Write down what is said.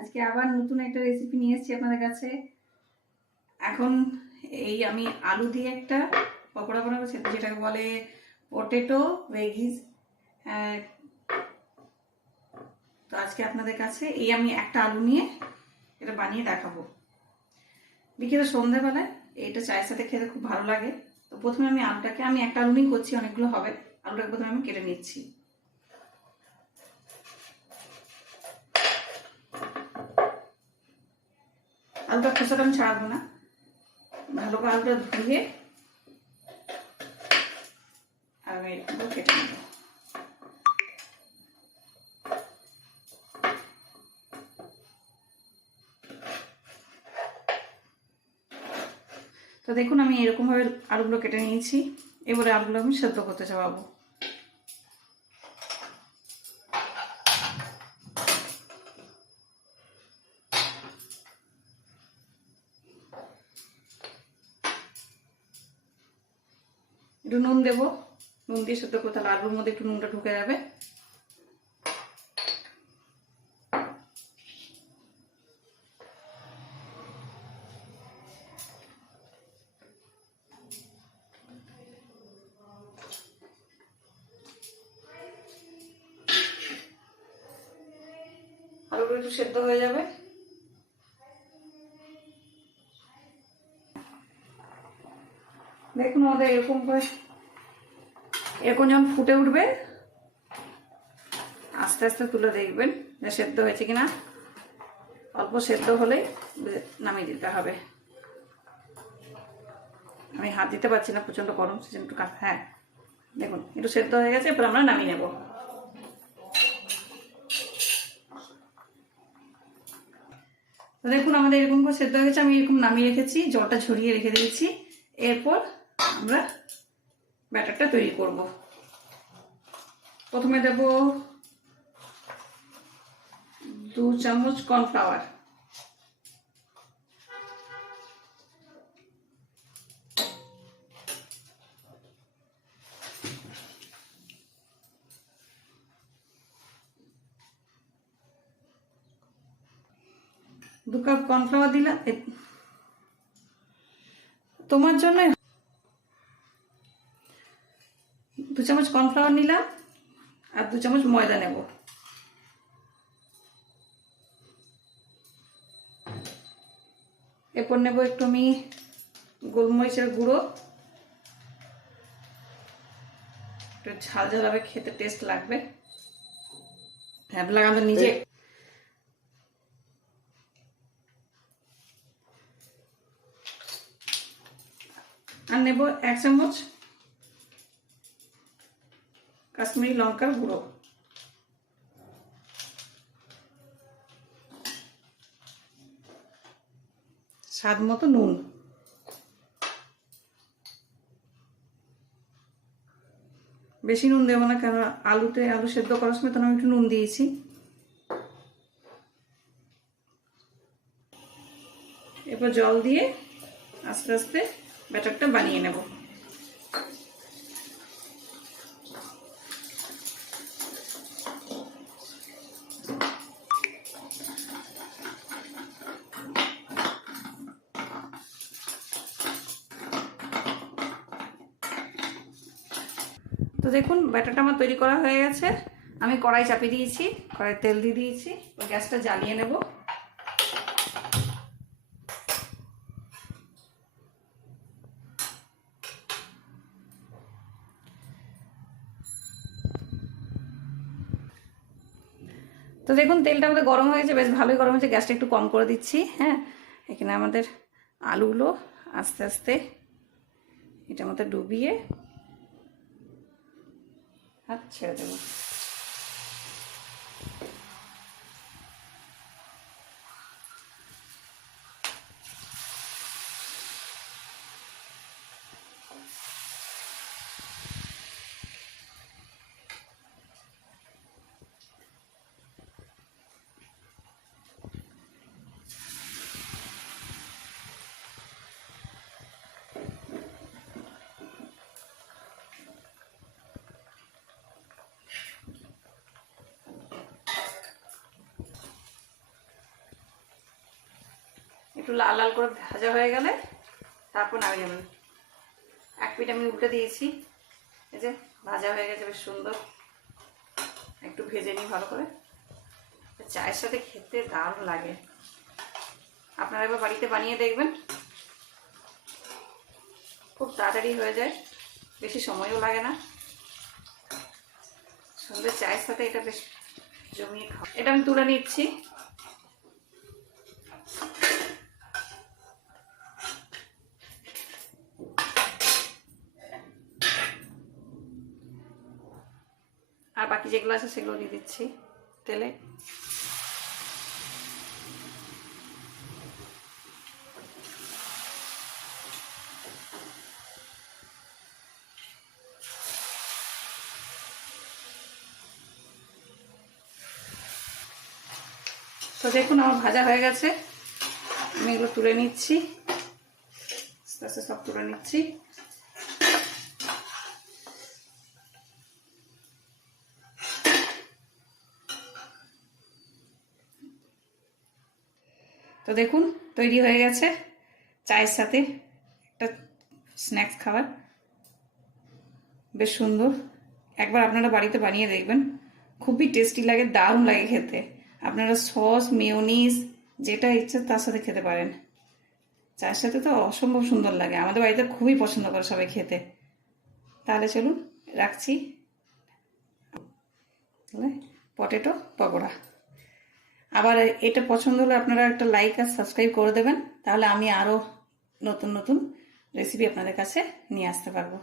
আজকে আবার নতুন একটা রেসিপি নিয়ে এসেছি আপনাদের কাছে। এখন এই আমি আলু দিয়ে একটা পকোড়া বানাবো, যেটাকে বলে পটেটো ভেজিস। তো আজকে আপনাদের কাছে এই আমি একটা আলু নিয়ে এটা বানিয়ে দেখাবো। বিকেলে সন্ধ্যাবেলায় এটা চায়ের সাথে খেতে খুব ভালো লাগে। তো প্রথমে আমি একটা আলু নিয়ে করছি, অনেকগুলো হবে। আলুটাকে প্রথমে আমি কেটে নিচ্ছি। আলুটা খোসাটা আমি ছাড়াবো না, ভালো করে আলুটা ধুয়ে আমি কেটে নেব। তো দেখুন আমি এরকমভাবে আলুগুলো কেটে নিয়েছি। এবারে আলুগুলো আমি সেদ্ধ করতে চাপাবো। একটু নুন দেবো, নুন দিয়ে সেদ্ধ করতে হবে। আলুর মধ্যে একটু নুনটা ঢুকে যাবে। আলুগুলো একটু সেদ্ধ হয়ে যাবে। দেখুন আমাদের এরকম যখন ফুটে উঠবে, আস্তে আস্তে তুলে দেখবেন যে সেদ্ধ হয়েছে কিনা। অল্প সেদ্ধ হলেই নামিয়ে দিতে হবে। আমি হাত দিতে পারছি না, প্রচণ্ড গরম, সেজন্য একটু হ্যাঁ দেখুন একটু সেদ্ধ হয়ে গেছে। এরপর আমরা নামিয়ে নেব। দেখুন আমাদের এরকম করে সেদ্ধ হয়ে গেছে। আমি এরকম নামিয়ে রেখেছি, জলটা ঝরিয়ে রেখে দিয়েছি। এরপর আমরা ব্যাটারটা তৈরি করব। প্রথমে দেব 2 চামচ কর্নফ্লাওয়ার, দু কাপ কর্নফ্লাওয়ার দিলাম তোমার জন্য। 2 চামচ কর্নফ্লাওয়ার নিলাম আর 2 চামচ ময়দা নেব। এরপর নেব একটু আমি গোলমরিচের গুঁড়ো, একটু ঝাল ঝাল হবে, খেতে টেস্ট লাগবে। হ্যাঁ লাগানো নিজে। আর নেব 1 চামচ কাশ্মীরি লঙ্কার গুঁড়ো, স্বাদ মতো নুন। বেশি নুন দেবো না, কারণ আলু সেদ্ধ করার সময় তখন আমি একটু নুন দিয়েছি। এরপর জল দিয়ে আস্তে আস্তে ব্যাটারটা বানিয়ে নেব। তো দেখুন ব্যাটারটা আমার তৈরি করা হয়ে গেছে। আমি কড়াই চাপিয়ে দিয়েছি, কড়াই তেল দিয়ে দিয়েছি, গ্যাসটা জ্বালিয়ে নেব। তো দেখুন তেলটা আমাদের গরম হয়েছে, বেশ ভালোই গরম হয়েছে। গ্যাসটা একটু কম করে দিচ্ছি। হ্যাঁ, এখানে আমাদের আলুগুলো আস্তে আস্তে এটার মধ্যে ডুবিয়ে হাত ছেড়ে দেবো। একটু লাল লাল করে ভাজা হয়ে গেলে তারপর নামিয়ে নেবেন। এক পিঠ আমি উল্টে দিয়েছি, এই যে ভাজা হয়ে গেছে বেশ সুন্দর। একটু ভেজে নিই ভালো করে, চায়ের সাথে খেতে দারুণ লাগে। আপনারা এবার বাড়িতে বানিয়ে দেখবেন, খুব তাড়াতাড়ি হয়ে যায়, বেশি সময়ও লাগে না। সন্ধ্যে চায়ের সাথে এটা বেশ জমিয়ে খাও। এটা আমি তুলে নিচ্ছি। আর বাকি যেগুলো আছে সেগুলো দিয়ে দিচ্ছি তেলে। তো দেখুন আমার ভাজা হয়ে গেছে, আমি এগুলো তুলে নিচ্ছি, আস্তে আস্তে সব তুলে নিচ্ছি। তো দেখুন তৈরি হয়ে গেছে চায়ের সাথে একটা স্ন্যাক্স খাবার, বেশ সুন্দর। একবার আপনারা বাড়িতে বানিয়ে দেখবেন, খুবই টেস্টি লাগে, দারুণ লাগে খেতে। আপনারা সস মেয়োনিজ যেটা ইচ্ছে তার সাথে খেতে পারেন। চায়ের সাথে তো অসম্ভব সুন্দর লাগে, আমাদের বাড়িতে খুবই পছন্দ করে সবাই খেতে। তাহলে চলুন রাখছি। পটেটো পকোড়া। আবার এটা পছন্দ হলে আপনারা একটা লাইক আর সাবস্ক্রাইব করে দেবেন, তাহলে আমি আরও নতুন নতুন রেসিপি আপনাদের কাছে নিয়ে আসতে পারবো।